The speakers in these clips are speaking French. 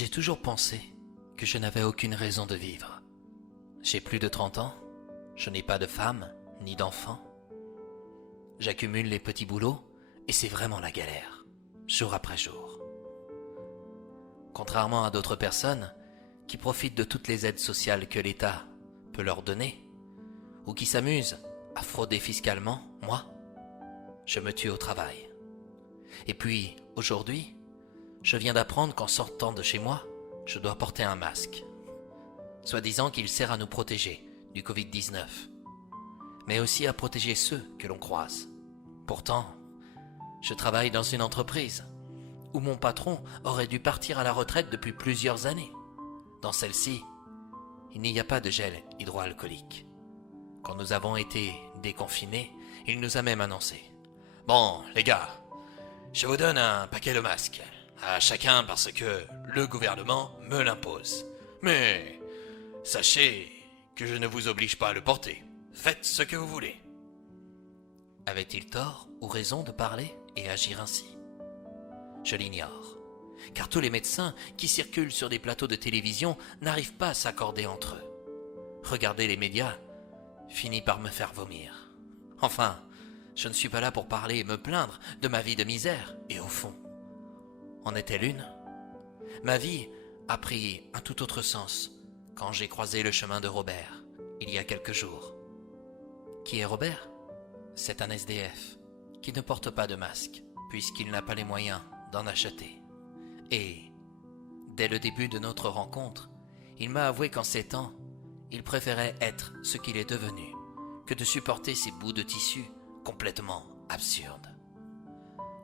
J'ai toujours pensé que je n'avais aucune raison de vivre. J'ai plus de 30 ans, je n'ai pas de femme ni d'enfant. J'accumule les petits boulots et c'est vraiment la galère, jour après jour. Contrairement à d'autres personnes qui profitent de toutes les aides sociales que l'État peut leur donner ou qui s'amusent à frauder fiscalement, moi, je me tue au travail. Et puis, aujourd'hui, je viens d'apprendre qu'en sortant de chez moi, je dois porter un masque, soi-disant qu'il sert à nous protéger du Covid-19, mais aussi à protéger ceux que l'on croise. Pourtant, je travaille dans une entreprise où mon patron aurait dû partir à la retraite depuis plusieurs années. Dans celle-ci, il n'y a pas de gel hydroalcoolique. Quand nous avons été déconfinés, il nous a même annoncé: « Bon, les gars, je vous donne un paquet de masques, à chacun parce que le gouvernement me l'impose. Mais sachez que je ne vous oblige pas à le porter. Faites ce que vous voulez. » Avait-il tort ou raison de parler et agir ainsi? Je l'ignore, car tous les médecins qui circulent sur des plateaux de télévision n'arrivent pas à s'accorder entre eux. Regarder les médias finit par me faire vomir. Enfin, je ne suis pas là pour parler et me plaindre de ma vie de misère, et au fond, en est-elle une? Ma vie a pris un tout autre sens quand j'ai croisé le chemin de Robert, il y a quelques jours. Qui est Robert? C'est un SDF qui ne porte pas de masque, puisqu'il n'a pas les moyens d'en acheter. Et, dès le début de notre rencontre, il m'a avoué qu'en ces temps, il préférait être ce qu'il est devenu que de supporter ces bouts de tissu complètement absurdes.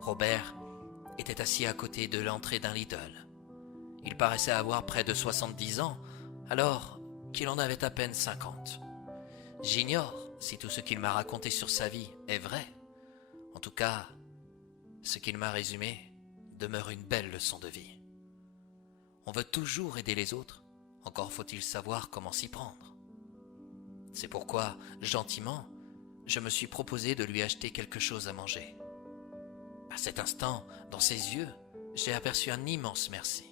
Robert était assis à côté de l'entrée d'un Lidl. Il paraissait avoir près de 70 ans, alors qu'il en avait à peine 50. J'ignore si tout ce qu'il m'a raconté sur sa vie est vrai. En tout cas, ce qu'il m'a résumé demeure une belle leçon de vie. On veut toujours aider les autres, encore faut-il savoir comment s'y prendre. C'est pourquoi, gentiment, je me suis proposé de lui acheter quelque chose à manger. À cet instant, dans ses yeux, j'ai aperçu un immense merci.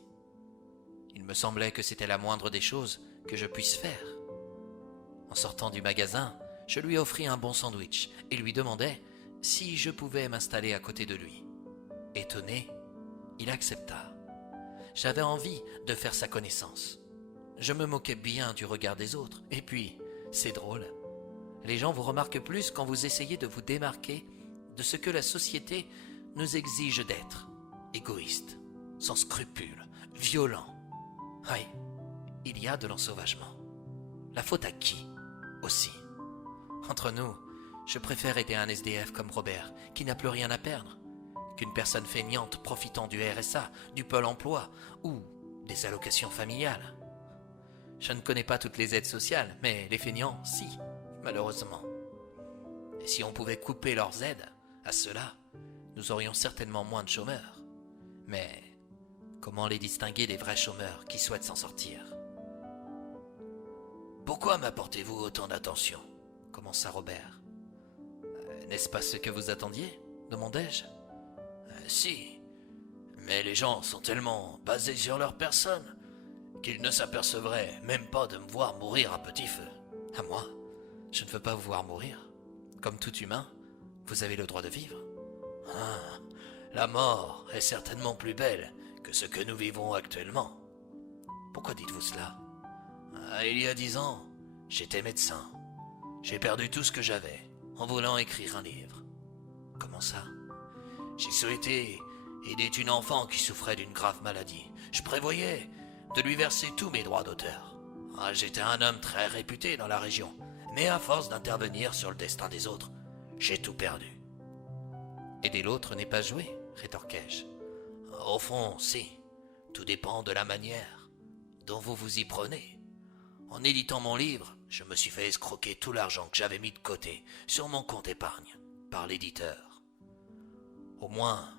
Il me semblait que c'était la moindre des choses que je puisse faire. En sortant du magasin, je lui offris un bon sandwich et lui demandai si je pouvais m'installer à côté de lui. Étonné, il accepta. J'avais envie de faire sa connaissance. Je me moquais bien du regard des autres, et puis, c'est drôle. Les gens vous remarquent plus quand vous essayez de vous démarquer de ce que la société nous exige d'être. Égoïste, sans scrupules, violent. Oui, il y a de l'ensauvagement. La faute à qui, aussi? Entre nous, je préfère aider un SDF comme Robert, qui n'a plus rien à perdre, qu'une personne feignante profitant du RSA, du Pôle emploi ou des allocations familiales. Je ne connais pas toutes les aides sociales, mais les feignants, si, malheureusement. Et si on pouvait couper leurs aides à ceux-là, nous aurions certainement moins de chômeurs. Mais comment les distinguer des vrais chômeurs qui souhaitent s'en sortir? « Pourquoi m'apportez-vous autant d'attention ?» commença Robert. « N'est-ce pas ce que vous attendiez ?» demandai-je. « Si, mais les gens sont tellement basés sur leur personne qu'ils ne s'apercevraient même pas de me voir mourir à petit feu. »« À moi, je ne veux pas vous voir mourir. Comme tout humain, vous avez le droit de vivre. »« Ah, la mort est certainement plus belle que ce que nous vivons actuellement. »« Pourquoi dites-vous cela ? » ?»« Il y a 10 ans, j'étais médecin. J'ai perdu tout ce que j'avais en voulant écrire un livre. »« Comment ça ? » ?»« J'ai souhaité aider une enfant qui souffrait d'une grave maladie. Je prévoyais de lui verser tous mes droits d'auteur. J'étais un homme très réputé dans la région, mais à force d'intervenir sur le destin des autres, j'ai tout perdu. »« Aider l'autre n'est pas jouer, rétorquai-je. »« Au fond, si. Tout dépend de la manière dont vous vous y prenez. En éditant mon livre, je me suis fait escroquer tout l'argent que j'avais mis de côté sur mon compte épargne par l'éditeur. Au moins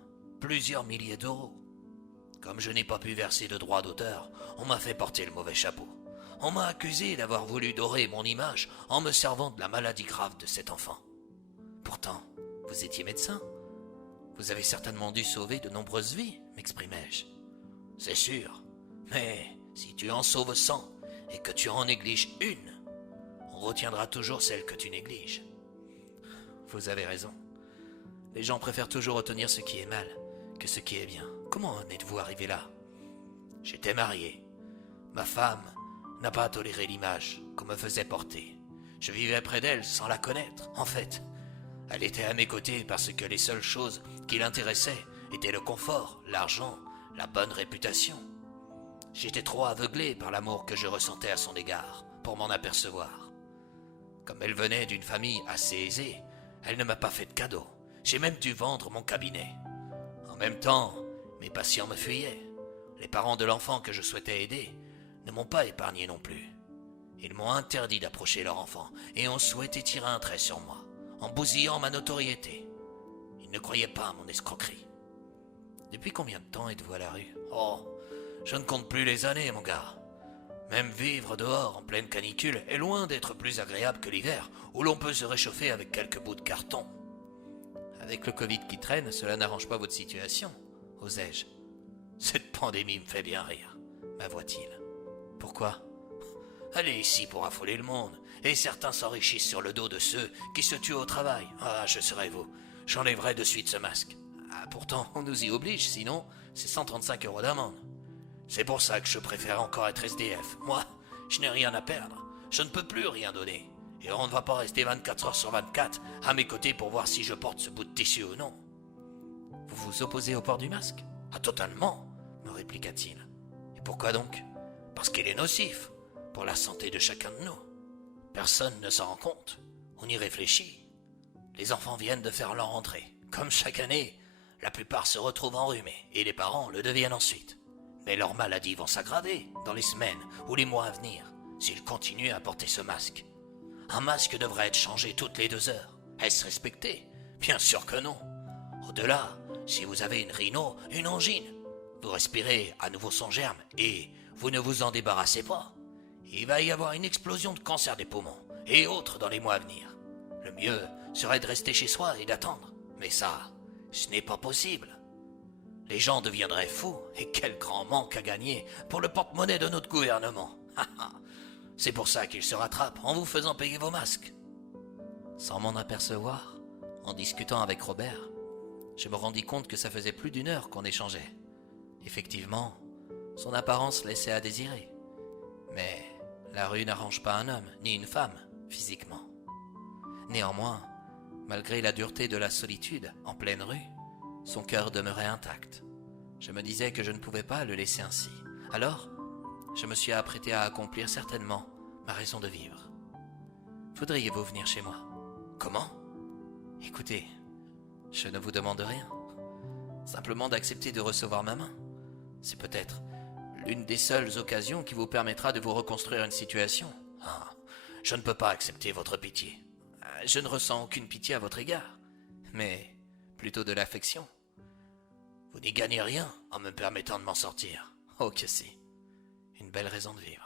plusieurs milliers d'euros. Comme je n'ai pas pu verser de droits d'auteur, on m'a fait porter le mauvais chapeau. On m'a accusé d'avoir voulu dorer mon image en me servant de la maladie grave de cet enfant. Pourtant, vous étiez médecin. Vous avez certainement dû sauver de nombreuses vies, m'exprimai-je. C'est sûr, Mais si tu en sauves 100 et que tu en négliges une, on retiendra toujours celle que tu négliges. Vous avez raison. Les gens préfèrent toujours retenir ce qui est mal que ce qui est bien. Comment en êtes-vous arrivé là? J'étais marié. Ma femme n'a pas toléré l'image qu'on me faisait porter. Je vivais près d'elle sans la connaître. En fait, elle était à mes côtés parce que les seules choses qui l'intéressaient étaient le confort, l'argent, la bonne réputation. J'étais trop aveuglé par l'amour que je ressentais à son égard pour m'en apercevoir. Comme elle venait d'une famille assez aisée, elle ne m'a pas fait de cadeau. J'ai même dû vendre mon cabinet. En même temps, mes patients me fuyaient. Les parents de l'enfant que je souhaitais aider ne m'ont pas épargné non plus. Ils m'ont interdit d'approcher leur enfant et ont souhaité tirer un trait sur moi, en bousillant ma notoriété. Ils ne croyaient pas à mon escroquerie. Depuis combien de temps êtes-vous à la rue? Oh, je ne compte plus les années, mon gars. Même vivre dehors en pleine canicule est loin d'être plus agréable que l'hiver, où l'on peut se réchauffer avec quelques bouts de carton. Avec le Covid qui traîne, cela n'arrange pas votre situation, osais-je. Cette pandémie me fait bien rire, m'avoua-t-il. Pourquoi? Elle est ici pour affoler le monde, et certains s'enrichissent sur le dos de ceux qui se tuent au travail. Ah, je serais vous. J'enlèverai de suite ce masque. Ah, pourtant, on nous y oblige, sinon, c'est 135 € d'amende. C'est pour ça que je préfère encore être SDF. Moi, je n'ai rien à perdre. Je ne peux plus rien donner. Et on ne va pas rester 24 heures sur 24 à mes côtés pour voir si je porte ce bout de tissu ou non. Vous vous opposez au port du masque? Ah, totalement, me répliqua-t-il. Et pourquoi donc? Parce qu'il est nocif pour la santé de chacun de nous. Personne ne s'en rend compte. On y réfléchit. Les enfants viennent de faire leur entrée. Comme chaque année, la plupart se retrouvent enrhumés et les parents le deviennent ensuite. Mais leurs maladies vont s'aggraver dans les semaines ou les mois à venir s'ils continuent à porter ce masque. Un masque devrait être changé toutes les 2 heures. Est-ce respecté? Bien sûr que non. Au-delà, si vous avez une rhino, une angine, vous respirez à nouveau son germe et vous ne vous en débarrassez pas. Il va y avoir une explosion de cancer des poumons et autres dans les mois à venir. Le mieux serait de rester chez soi et d'attendre. Mais ça, ce n'est pas possible. Les gens deviendraient fous et quel grand manque à gagner pour le porte-monnaie de notre gouvernement. C'est pour ça qu'ils se rattrapent en vous faisant payer vos masques. Sans m'en apercevoir, en discutant avec Robert, je me rendis compte que ça faisait plus d'1 heure qu'on échangeait. Effectivement, son apparence laissait à désirer. Mais la rue n'arrange pas un homme, ni une femme, physiquement. Néanmoins, malgré la dureté de la solitude en pleine rue, son cœur demeurait intact. Je me disais que je ne pouvais pas le laisser ainsi. Alors, je me suis apprêté à accomplir certainement ma raison de vivre. Voudriez-vous venir chez moi? Comment? Écoutez, je ne vous demande rien. Simplement d'accepter de recevoir ma main. C'est peut-être l'une des seules occasions qui vous permettra de vous reconstruire une situation. Ah, je ne peux pas accepter votre pitié. Je ne ressens aucune pitié à votre égard, mais plutôt de l'affection. Vous n'y gagnez rien en me permettant de m'en sortir. Oh que si, une belle raison de vivre.